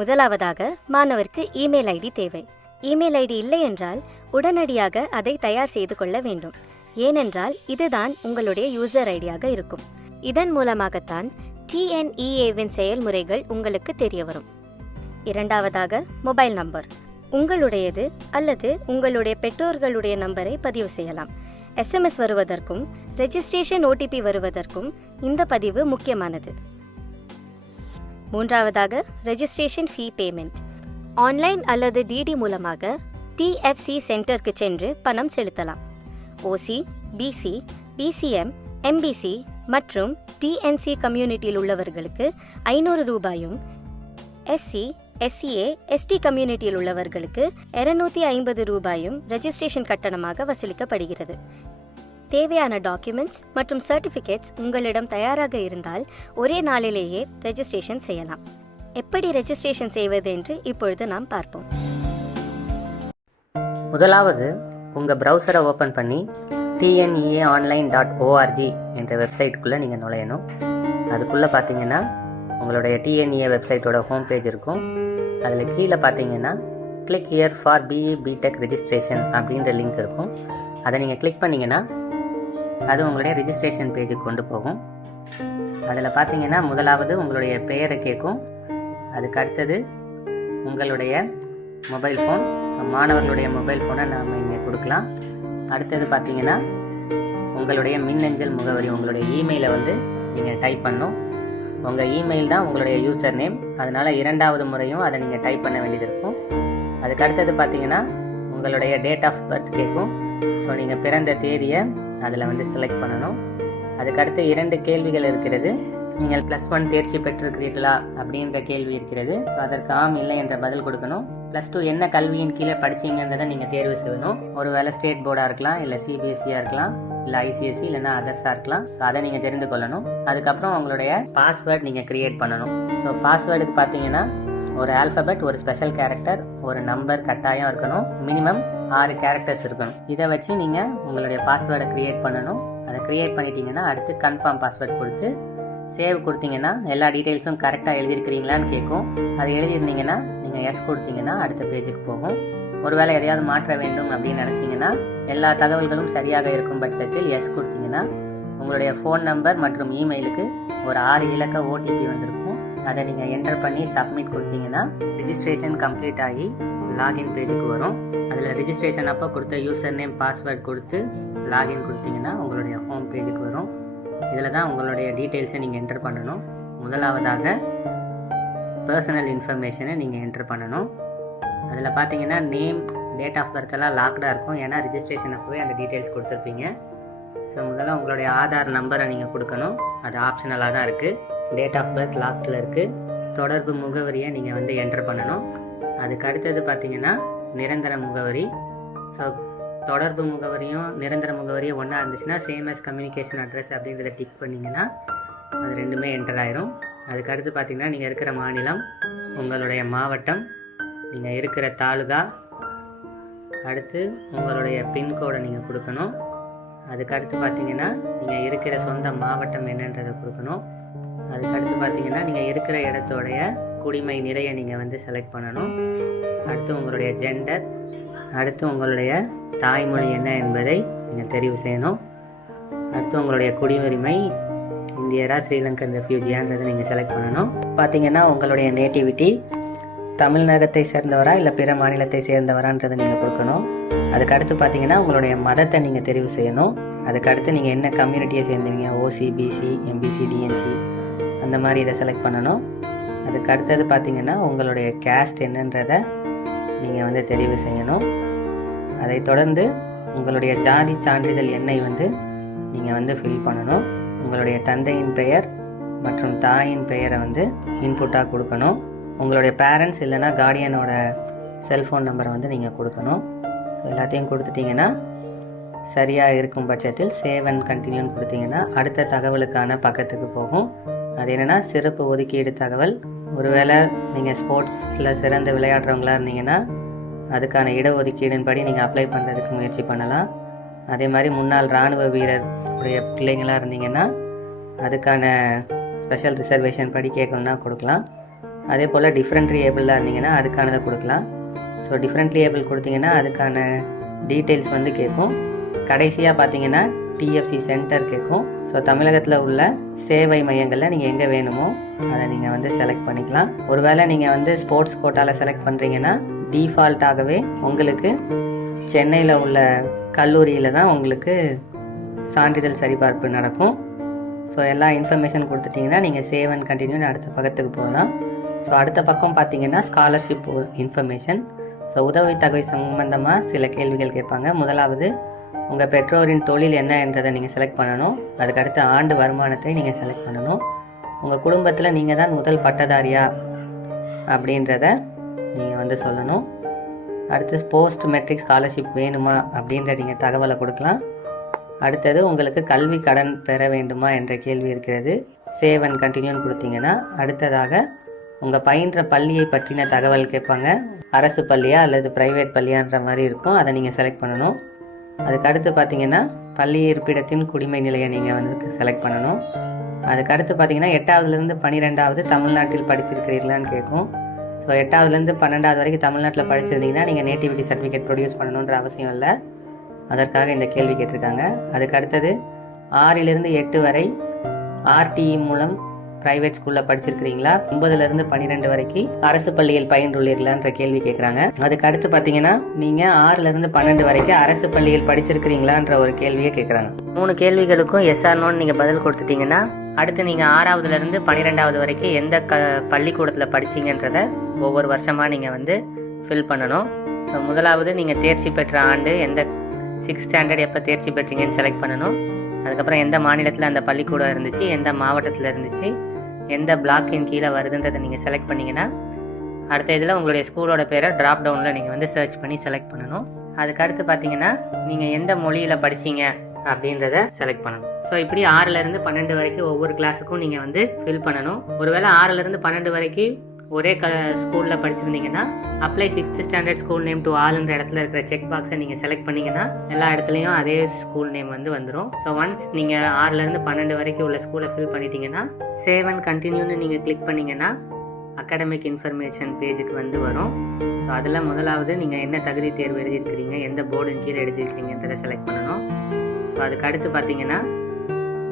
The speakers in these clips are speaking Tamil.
முதலாவதாக மாணவருக்கு இமெயில் ஐடி தேவை. இமெயில் ஐடி இல்லை என்றால் உடனடியாக அதை தயார் செய்து கொள்ள வேண்டும். ஏனென்றால் இதுதான் உங்களுடைய யூசர் ஐடியாக இருக்கும். இதன் மூலமாகத்தான் TNEAவின் செயல்முறைகள் உங்களுக்கு தெரிய வரும். இரண்டாவதாக மொபைல் நம்பர். உங்களுடையது அல்லது உங்களுடைய பெற்றோர்களுடைய நம்பரை பதிவு செய்யலாம். SMS வருவதற்கும் ரெஜிஸ்ட்ரேஷன் OTP வருவதற்கும் இந்த பதிவு முக்கியமானது. மூன்றாவதாக ரெஜிஸ்ட்ரேஷன் ஃபீ பேமெண்ட். ஆன்லைன் அல்லது DD மூலமாக TFC சென்டருக்கு சென்று பணம் செலுத்தலாம். OC, BC, BCM, MBC மற்றும் TNC கம்யூனிட்டியில் உள்ளவர்களுக்கு 500 ரூபாயும், SC, SCA, ST கம்யூனிட்டியில் உள்ளவர்களுக்கு 250 ரூபாயும் ரெஜிஸ்ட்ரேஷன் கட்டணமாக வசூலிக்கப்படுகிறது. தேவையான டாக்குமெண்ட்ஸ் மற்றும் சர்டிஃபிகேட்ஸ் உங்களிடம் தயாராக இருந்தால் ஒரே நாளிலேயே ரெஜிஸ்ட்ரேஷன் செய்யலாம். எப்படி ரெஜிஸ்ட்ரேஷன் செய்வது என்று இப்பொழுது நாம் பார்ப்போம். முதலாவது உங்கள் ப்ரௌசரை ஓப்பன் பண்ணி TNEAonline.org என்ற வெப்சைட்டுக்குள்ளே நீங்கள் நுழையணும். அதுக்குள்ளே பார்த்தீங்கன்னா உங்களுடைய TNEA வெப்சைட்டோட ஹோம் பேஜ் இருக்கும். அதில் கீழே பார்த்தீங்கன்னா click here for BE BTech registration அப்படின்ற லிங்க் இருக்கும். அதை நீங்கள் கிளிக் பண்ணிங்கன்னா அது உங்களுடைய ரெஜிஸ்ட்ரேஷன் பேஜுக்கு கொண்டு போகும். அதில் பார்த்தீங்கன்னா முதலாவது உங்களுடைய பெயரை கேட்கும். அதுக்கு அடுத்தது உங்களுடைய மொபைல் ஃபோன், மாணவர்களுடைய மொபைல் ஃபோனை நாம் இங்கே கொடுக்கலாம். அடுத்தது பார்த்தீங்கன்னா உங்களுடைய மின்னஞ்சல் முகவரி, உங்களுடைய இமெயிலை வந்து நீங்கள் டைப் பண்ணணும். உங்கள் இமெயில் தான் உங்களுடைய யூசர் நேம், அதனால் இரண்டாவது முறையும் அதை நீங்கள் டைப் பண்ண வேண்டியது இருக்கும். அதுக்கு அடுத்தது பார்த்தீங்கன்னா உங்களுடைய டேட் ஆஃப் பர்த் கேட்கும். ஸோ நீங்கள் பிறந்த தேதியை அதில் வந்து செலக்ட் பண்ணணும். அதுக்கடுத்து 2 கேள்விகள் இருக்கிறது. நீங்கள் +1 தேர்ச்சி பெற்றிருக்கிறீர்களா அப்படின்ற கேள்வி இருக்கிறது. ஸோ அதற்கு ஆம் இல்லை என்ற பதில் கொடுக்கணும். +2 என்ன கல்வியின் கீழே படிச்சிங்கன்றதை நீங்கள் தேர்வு செய்யணும். ஒருவேளை ஸ்டேட் போர்டாக இருக்கலாம், இல்லை CBSE-யாக இருக்கலாம், இல்லை ICSE, இல்லைனா அதர்ஸாக இருக்கலாம். ஸோ அதை நீங்கள் தெரிந்து கொள்ளணும். அதுக்கப்புறம் உங்களுடைய பாஸ்வேர்ட் நீங்கள் க்ரியேட் பண்ணணும். ஸோ பாஸ்வேர்டுக்கு பார்த்தீங்கன்னா ஒரு ஆல்ஃபபெட், ஒரு ஸ்பெஷல் கேரக்டர், ஒரு நம்பர் கட்டாயம் இருக்கணும். மினிமம் 6 கேரக்டர்ஸ் இருக்கணும். இதை வச்சு நீங்கள் உங்களுடைய பாஸ்வேர்டை க்ரியேட் பண்ணணும். அதை க்ரியேட் பண்ணிட்டீங்கன்னா அடுத்து கன்ஃபார்ம் பாஸ்வேர்ட் கொடுத்து சேவ் கொடுத்தீங்கன்னா எல்லா டீட்டெயில்ஸும் கரெக்டாக எழுதியிருக்கிறீங்களான்னு கேட்கும். அது எழுதியிருந்தீங்கன்னா நீங்கள் எஸ் கொடுத்தீங்கன்னா அடுத்த பேஜுக்கு போகும். ஒருவேளை எதையாவது மாற்ற வேண்டும் அப்படின்னு நினச்சிங்கன்னா எல்லா தகவல்களும் சரியாக இருக்கும் பட்சத்தில் எஸ் கொடுத்தீங்கன்னா உங்களுடைய ஃபோன் நம்பர் மற்றும் இமெயிலுக்கு ஒரு 6 இலக்க OTP வந்திருக்கும். அதை நீங்கள் என்டர் பண்ணி சப்மிட் கொடுத்தீங்கன்னா ரெஜிஸ்ட்ரேஷன் கம்ப்ளீட் ஆகி லாகின் பேஜுக்கு வரும். அதில் ரெஜிஸ்ட்ரேஷன் அப்போ கொடுத்த யூசர் நேம் பாஸ்வேர்ட் கொடுத்து லாகின் கொடுத்தீங்கன்னா உங்களுடைய ஹோம் பேஜுக்கு வரும். இதில் தான் உங்களுடைய டீட்டெயில்ஸை நீங்கள் என்டர் பண்ணணும். முதலாவதாக பர்சனல் இன்ஃபர்மேஷனை நீங்கள் என்டர் பண்ணணும். அதில் பார்த்தீங்கன்னா நேம், டேட் ஆஃப் பர்த்தெல்லாம் லாக்டாக இருக்கும். ஏன்னா ரெஜிஸ்ட்ரேஷன் அப்போவே அந்த டீட்டெயில்ஸ் கொடுத்துருப்பீங்க. ஸோ முதல்ல உங்களுடைய ஆதார் நம்பரை நீங்கள் கொடுக்கணும். அது ஆப்ஷனலாக தான் இருக்குது. டேட் ஆஃப் பர்த் லாக்டில் இருக்குது. தொடர்பு முகவரியை நீங்கள் வந்து என்டர் பண்ணணும். அதுக்கு அடுத்தது பார்த்தீங்கன்னா நிரந்தர முகவரி. ஸோ தொடர்பு முகவரியும் நிரந்தர முகவரியும் ஒன்றா இருந்துச்சுன்னா சேம் as கம்யூனிகேஷன் அட்ரஸ் அப்படின்றத டிக் பண்ணிங்கன்னா அது ரெண்டுமே என்டர் ஆயிரும். அதுக்கு அடுத்து பார்த்தீங்கன்னா நீங்கள் இருக்கிற மாநிலம், உங்களுடைய மாவட்டம், நீங்கள் இருக்கிற தாலுகா, அடுத்து உங்களுடைய பின்கோடை நீங்கள் கொடுக்கணும். அதுக்கடுத்து பார்த்தீங்கன்னா நீங்கள் இருக்கிற சொந்த மாவட்டம் என்னன்றதை கொடுக்கணும். அதுக்கடுத்து பார்த்தீங்கன்னா நீங்கள் இருக்கிற இடத்தோடைய குடிமை நிறையை நீங்கள் வந்து செலக்ட் பண்ணணும். அடுத்து உங்களுடைய ஜெண்டர், அடுத்து உங்களுடைய தாய்மொழி என்ன என்பதை நீங்கள் தெரிவு செய்யணும். அடுத்து உங்களுடைய குடியுரிமை இந்தியரா, ஸ்ரீலங்கன் ரெஃப்யூஜியான்றதை நீங்கள் செலக்ட் பண்ணணும். பார்த்தீங்கன்னா உங்களுடைய நேட்டிவிட்டி தமிழ்நாட்டை சேர்ந்தவரா இல்லை பிற மாநிலத்தை சேர்ந்தவரான்றதை நீங்கள் கொடுக்கணும். அதுக்கடுத்து பார்த்தீங்கன்னா உங்களுடைய மதத்தை நீங்கள் தெரிவு செய்யணும். அதுக்கடுத்து நீங்கள் என்ன கம்யூனிட்டியை சேர்ந்தவங்க, OC, BC, MBC, DNC அந்த மாதிரி இதை செலக்ட் பண்ணணும். அதுக்கு அடுத்தது பார்த்தீங்கன்னா உங்களுடைய கேஸ்ட் என்னன்றதை நீங்கள் வந்து தெரிவு செய்யணும். அதை தொடர்ந்து உங்களுடைய ஜாதி சான்றிதழ் எண்ணை வந்து நீங்கள் வந்து ஃபில் பண்ணணும். உங்களுடைய தந்தையின் பெயர் மற்றும் தாயின் பெயரை வந்து இன்புட்டாக கொடுக்கணும். உங்களுடைய பேரண்ட்ஸ் இல்லைனா கார்டியனோட செல்ஃபோன் நம்பரை வந்து நீங்கள் கொடுக்கணும். ஸோ எல்லாத்தையும் கொடுத்துட்டிங்கன்னா சரியாக இருக்கும் பட்சத்தில் சேவ் அண்ட் கண்டினியூன்னு கொடுத்தீங்கன்னா அடுத்த தகவலுக்கான பக்கத்துக்கு போகும். அது என்னென்னா சிறப்பு ஒதுக்கீடு தகவல். ஒருவேளை நீங்கள் ஸ்போர்ட்ஸில் சிறந்த விளையாடுறவங்களா இருந்தீங்கன்னா அதுக்கான இடஒதுக்கீடின் படி நீங்கள் அப்ளை பண்ணுறதுக்கு முயற்சி பண்ணலாம். அதே மாதிரி முன்னாள் இராணுவ வீரர் உடைய பிள்ளைங்களாக இருந்தீங்கன்னா அதுக்கான ஸ்பெஷல் ரிசர்வேஷன் படி கேட்கணுன்னா கொடுக்கலாம். அதே போல் டிஃப்ரெண்ட்லி ஏபிளாக இருந்தீங்கன்னா அதுக்கானதை கொடுக்கலாம். ஸோ டிஃப்ரெண்ட்லி ஏபிள் கொடுத்தீங்கன்னா அதுக்கான டீட்டெயில்ஸ் வந்து கேட்கும். கடைசியாக பார்த்தீங்கன்னா டிஎஃப்சி சென்டர் கேட்கும். ஸோ தமிழகத்தில் உள்ள சேவை மையங்களில் நீங்கள் எங்கே வேணுமோ அதை நீங்கள் வந்து செலக்ட் பண்ணிக்கலாம். ஒருவேளை நீங்கள் வந்து ஸ்போர்ட்ஸ் கோட்டாவில் செலக்ட் பண்ணுறீங்கன்னா டிஃபால்ட்டாகவே உங்களுக்கு சென்னையில் உள்ள கல்லூரியில் தான் உங்களுக்கு சான்றிதழ் சரிபார்ப்பு நடக்கும். ஸோ எல்லா இன்ஃபர்மேஷன் கொடுத்துட்டிங்கன்னா நீங்கள் சேவ் அண்ட் கண்டினியூ அடுத்த பக்கத்துக்கு போகலாம். ஸோ அடுத்த பக்கம் பார்த்தீங்கன்னா ஸ்காலர்ஷிப் இன்ஃபர்மேஷன். ஸோ உதவித்தொகை சம்பந்தமாக சில கேள்விகள் கேட்பாங்க. முதலாவது உங்கள் பெற்றோரின் தொழில் என்ன என்றதை நீங்கள் செலக்ட் பண்ணணும். அதுக்கடுத்து ஆண்டு வருமானத்தை நீங்கள் செலக்ட் பண்ணணும். உங்கள் குடும்பத்தில் நீங்கள் தான் முதல் பட்டதாரியா அப்படின்றத நீங்கள் வந்து சொல்லணும். அடுத்து போஸ்ட் மெட்ரிக் ஸ்காலர்ஷிப் வேணுமா அப்படின்ற நீங்கள் தகவலை கொடுக்கலாம். அடுத்தது உங்களுக்கு கல்வி கடன் பெற வேண்டுமா என்ற கேள்வி இருக்கிறது. சேவ் அண்ட் கண்டினியூன்னு கொடுத்தீங்கன்னா அடுத்ததாக உங்கள் பயின்ற பள்ளியை பற்றின தகவல் கேட்பாங்க. அரசு பள்ளியா அல்லது ப்ரைவேட் பள்ளியான்ற மாதிரி இருக்கும், அதை நீங்கள் செலக்ட் பண்ணணும். அதுக்கடுத்து பார்த்தீங்கன்னா பள்ளி இருப்பிடத்தின் குடிமை நிலையை நீங்கள் வந்து செலக்ட் பண்ணணும். அதுக்கடுத்து பார்த்தீங்கன்னா 8ஆவதுலேருந்து 12ஆவது தமிழ்நாட்டில் படிச்சிருக்கிறீர்களான்னு கேட்கும். ஸோ 8ஆவதுலேருந்து 12ஆவது வரைக்கும் தமிழ்நாட்டில் படிச்சிருந்தீங்கன்னா நீங்கள் நேட்டிவிட்டி சர்டிஃபிகேட் ப்ரொடியூஸ் பண்ணணுன்ற அவசியம் இல்லை. அதற்காக இந்த கேள்வி கேட்டிருக்காங்க. அதுக்கு அடுத்தது 6லிருந்து 8 வரை ஆர்டிஇ மூலம் ப்ரைவேட் ஸ்கூலில் படிச்சிருக்கிறீங்களா, 9லிருந்து 12 வரைக்கும் அரசு பள்ளியில் பயின்றுள்ளீர்களான்ற கேள்வி கேட்குறாங்க. அதுக்கு அடுத்து பார்த்தீங்கன்னா நீங்கள் 6லிருந்து 12 வரைக்கும் அரசு பள்ளியில் படிச்சிருக்கிறீங்களான்ற ஒரு கேள்வியை கேட்குறாங்க. 3 கேள்விகளுக்கும் எஸ்ஆர்னோன்னு நீங்கள் பதில் கொடுத்துட்டீங்கன்னா அடுத்து நீங்கள் 6ஆவதுலேருந்து 12ஆவது வரைக்கும் எந்த பள்ளிக்கூடத்தில் படிச்சிங்கன்றதை ஒவ்வொரு வருஷமாக நீங்கள் வந்து ஃபில் பண்ணணும். ஸோ முதலாவது நீங்கள் தேர்ச்சி பெற்ற ஆண்டு, எந்த 6th ஸ்டாண்டர்ட் எப்போ தேர்ச்சி பெற்றீங்கன்னு செலக்ட் பண்ணணும். அதுக்கப்புறம் எந்த மாநிலத்தில் அந்த பள்ளிக்கூடம் இருந்துச்சு, எந்த மாவட்டத்தில் இருந்துச்சு, எந்த பிளாக்கின் கீழே வருதுன்றதை நீங்கள் செலக்ட் பண்ணிங்கன்னா அடுத்த இதில் உங்களுடைய ஸ்கூலோட பேரை ட்ராப் டவுனில் நீங்கள் வந்து சர்ச் பண்ணி செலக்ட் பண்ணணும். அதுக்கடுத்து பார்த்தீங்கன்னா நீங்கள் எந்த மொழியில் படிச்சீங்க அப்படின்றத செலக்ட் பண்ணணும். ஸோ இப்படி 6லிருந்து 12 வரைக்கும் ஒவ்வொரு கிளாஸுக்கும் நீங்கள் வந்து ஃபில் பண்ணணும். ஒருவேளை 6லிருந்து 12 வரைக்கும் ஒரே ஸ்கூலில் படிச்சிருந்தீங்கன்னா apply 6th standard school name to ஆல்ன்ற இடத்துல இருக்கிற செக் பாக்ஸை நீங்கள் செலக்ட் பண்ணிங்கன்னா எல்லா இடத்துலையும் அதே ஸ்கூல் நேம் வந்து வந்துடும். ஸோ ஒன்ஸ் நீங்கள் 6லிருந்து 12 வரைக்கும் உள்ள ஸ்கூலை ஃபில் பண்ணிட்டீங்கன்னா சேவ் அண்ட் கண்டினியூன்னு நீங்கள் கிளிக் பண்ணிங்கன்னா அகாடமிக் இன்ஃபர்மேஷன் பேஜுக்கு வந்து வரும். ஸோ அதில் முதலாவது நீங்கள் என்ன தகுதி தேர்வு எழுதியிருக்கிறீங்க, எந்த போர்டின் கீழே எழுதியிருக்கிறீங்கன்றதை செலக்ட் பண்ணணும். ஸோ அதுக்கு அடுத்து பார்த்தீங்கன்னா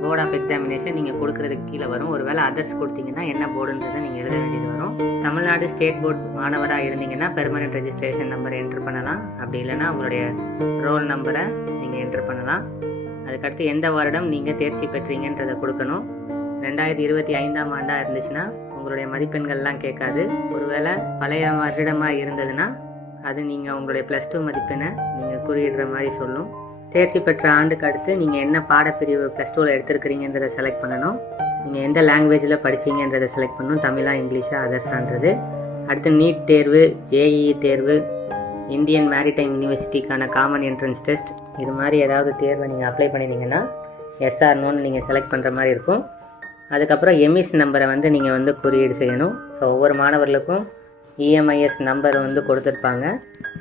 போர்ட் ஆஃப் எக்ஸாமினேஷன் நீங்கள் கொடுக்குறதுக்கு கீழே வரும். ஒருவேளை அதர்ஸ் கொடுத்தீங்கன்னா என்ன போர்டுன்றதை நீங்கள் எழுத வேண்டியது வரும். தமிழ்நாடு ஸ்டேட் போர்ட் மாணவராக இருந்தீங்கன்னா பெர்மனன்ட் ரெஜிஸ்ட்ரேஷன் நம்பரை என்ட்ரு பண்ணலாம். அப்படி இல்லைனா உங்களுடைய ரோல் நம்பரை நீங்கள் என்ட்ரு பண்ணலாம். அதுக்கடுத்து எந்த வருடம் நீங்கள் தேர்ச்சி பெற்றீங்கன்றதை கொடுக்கணும். 2025ஆம் ஆண்டாக இருந்துச்சுன்னா உங்களுடைய மதிப்பெண்கள்லாம் கேட்காது. ஒருவேளை பழைய வருடமாக இருந்ததுன்னா அது நீங்கள் உங்களுடைய +2 மதிப்பெண்ணை நீங்கள் குறியிடுற மாதிரி சொல்லும். தேர்ச்சி பெற்ற ஆண்டுக்கு அடுத்து நீங்கள் என்ன பாடப்பிரிவு +2ல் எடுத்துருக்கிறீங்கன்றதை செலக்ட் பண்ணணும். நீங்கள் எந்த லாங்குவேஜில் படிச்சீங்கன்றதை செலக்ட் பண்ணணும், தமிழா இங்கிலீஷா அதர்ஸான்றது. அடுத்து நீட் தேர்வு, ஜேஇஇ தேர்வு, இந்தியன் மேரிடைம் யூனிவர்சிட்டிக்கான காமன் என்ட்ரன்ஸ் டெஸ்ட், இது மாதிரி ஏதாவது தேர்வை நீங்கள் அப்ளை பண்ணினீங்கன்னா எஸ்ஆர்னோன்னு நீங்கள் செலக்ட் பண்ணுற மாதிரி இருக்கும். அதுக்கப்புறம் எம்இஎஸ் நம்பரை வந்து நீங்கள் வந்து குறியீடு செய்யணும். ஸோ ஒவ்வொரு மாணவர்களுக்கும் இஎம்ஐஎஸ் நம்பர் வந்து கொடுத்துருப்பாங்க.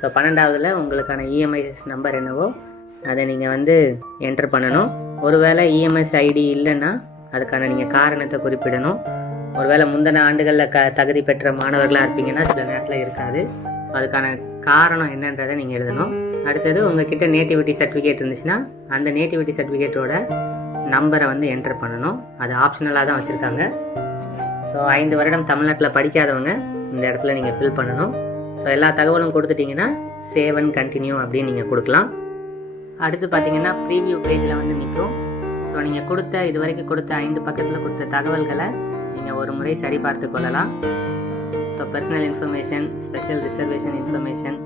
ஸோ 12ஆவதில் உங்களுக்கான இஎம்ஐஎஸ் நம்பர் என்னவோ அதை நீங்கள் வந்து என்ட்ரு பண்ணணும். ஒருவேளை இஎம்எஸ் ஐடி இல்லைன்னா அதுக்கான நீங்கள் காரணத்தை குறிப்பிடணும். ஒருவேளை முந்தின ஆண்டுகளில் தகுதி பெற்ற மாணவர்களாக இருப்பீங்கன்னா சில நேரத்தில் இருக்காது. அதுக்கான காரணம் என்னன்றதை நீங்கள் எழுதணும். அடுத்தது உங்ககிட்ட நேட்டிவிட்டி சர்டிஃபிகேட் இருந்துச்சுன்னா அந்த நேட்டிவிட்டி சர்டிஃபிகேட்டோட நம்பரை வந்து என்ட்ரு பண்ணணும். அது ஆப்ஷனலாக தான் வச்சுருக்காங்க. ஸோ 5 வருடம் தமிழ்நாட்டில் படிக்காதவங்க இந்த இடத்துல நீங்கள் ஃபில் பண்ணணும். ஸோ எல்லா தகவலும் கொடுத்துட்டிங்கன்னா சேவ் அண்ட் கண்டினியூ அப்படின்னு நீங்கள் கொடுக்கலாம். அடுத்து பார்த்தீங்கன்னா ப்ரீவியூ பேஜில் வந்து நிற்கும். ஸோ நீங்கள் இது வரைக்கும் கொடுத்த 5 பக்கத்தில் கொடுத்த தகவல்களை நீங்கள் ஒரு முறை சரி பார்த்து கொள்ளலாம். So personal information, special reservation information,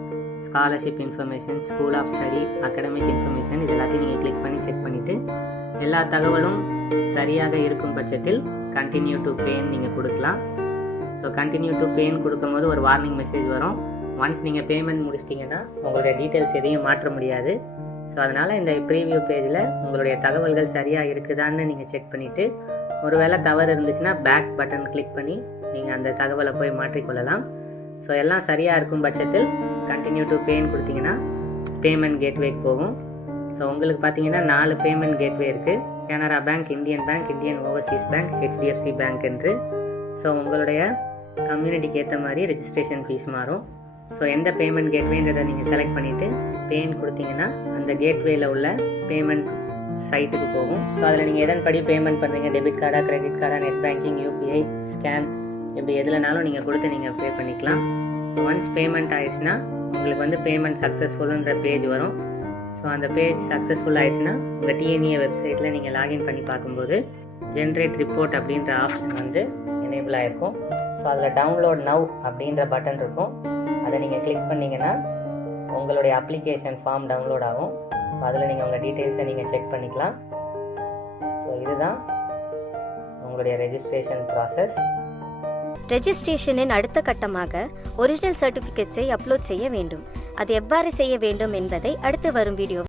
scholarship information, school of study, academic information, இது எல்லாத்தையும் நீங்கள் கிளிக் பண்ணி செக் பண்ணிவிட்டு எல்லா தகவலும் சரியாக இருக்கும் பட்சத்தில் கண்டினியூ டு பேன்னு நீங்கள் கொடுக்கலாம். ஸோ கண்டினியூ டு பேன்னு கொடுக்கும்போது ஒரு வார்னிங் மெசேஜ் வரும். ஒன்ஸ் நீங்கள் பேமெண்ட் முடிச்சிட்டிங்கன்னா உங்களுடைய டீட்டெயில்ஸ் எதையும் மாற்ற முடியாது. ஸோ அதனால் இந்த ப்ரீவியூ பேஜில் உங்களுடைய தகவல்கள் சரியாக இருக்குதான்னு நீங்கள் செக் பண்ணிவிட்டு ஒருவேளை தவறு இருந்துச்சுன்னா பேக் பட்டன் கிளிக் பண்ணி நீங்கள் அந்த தகவலை போய் மாற்றிக்கொள்ளலாம். ஸோ எல்லாம் சரியாக இருக்கும் பட்சத்தில் கண்டினியூ டு பேன்னு கொடுத்தீங்கன்னா பேமெண்ட் கேட்வேக்கு போகும். ஸோ உங்களுக்கு பார்த்தீங்கன்னா 4 பேமெண்ட் கேட்வே இருக்குது. Canara bank, Indian Overseas bank, HDFC bank என்று. ஸோ உங்களுடைய கம்யூனிட்டிக்கு ஏற்ற மாதிரி ரெஜிஸ்ட்ரேஷன் ஃபீஸ் மாறும். ஸோ எந்த பேமெண்ட் கேட்வேன்றதை நீங்கள் செலக்ட் பண்ணிவிட்டு பேன்னு கொடுத்தீங்கன்னா அந்த கேட்வேயில் உள்ள பேமெண்ட் சைட்டுக்கு போகும். ஸோ அதில் நீங்கள் எதன்படி பேமெண்ட் பண்ணுறீங்க, டெபிட் கார்டா, கிரெடிட் கார்டா, நெட் பேங்கிங், யூபிஐ, ஸ்கேன், இப்படி எதுலனாலும் நீங்கள் கொடுத்து நீங்கள் பே பண்ணிக்கலாம். ஸோ ஒன்ஸ் பேமெண்ட் ஆயிடுச்சுன்னா உங்களுக்கு வந்து பேமெண்ட் சக்ஸஸ்ஃபுல்லுன்ற பேஜ் வரும். ஸோ அந்த பேஜ் சக்ஸஸ்ஃபுல் ஆயிடுச்சுன்னா உங்கள் டிஎன்இஏ வெப்சைட்டில் நீங்கள் லாகின் பண்ணி பார்க்கும்போது ஜென்ரேட் ரிப்போர்ட் அப்படின்ற ஆப்ஷன் வந்து எனேபிள் ஆகிருக்கும். ஸோ அதில் டவுன்லோட் நவ் அப்படின்ற பட்டன் இருக்கும். அதை நீங்கள் கிளிக் பண்ணிங்கன்னா உங்களுடைய அப்ளிகேஷன் ஃபார்ம் டவுன்லோட் ஆகும். ஸோ அதில் நீங்கள் உங்கள் டீட்டெயில்ஸை நீங்கள் செக் பண்ணிக்கலாம். ஸோ இதுதான் உங்களுடைய ரெஜிஸ்ட்ரேஷன் ப்ராசஸ். ரெஜிஸ்ட்ரேஷனின் அடுத்த கட்டமாக ஒரிஜினல் சர்டிஃபிகேட்ஸை அப்லோட் செய்ய வேண்டும். அது எவ்வாறு செய்ய வேண்டும் என்பதை அடுத்து வரும் வீடியோ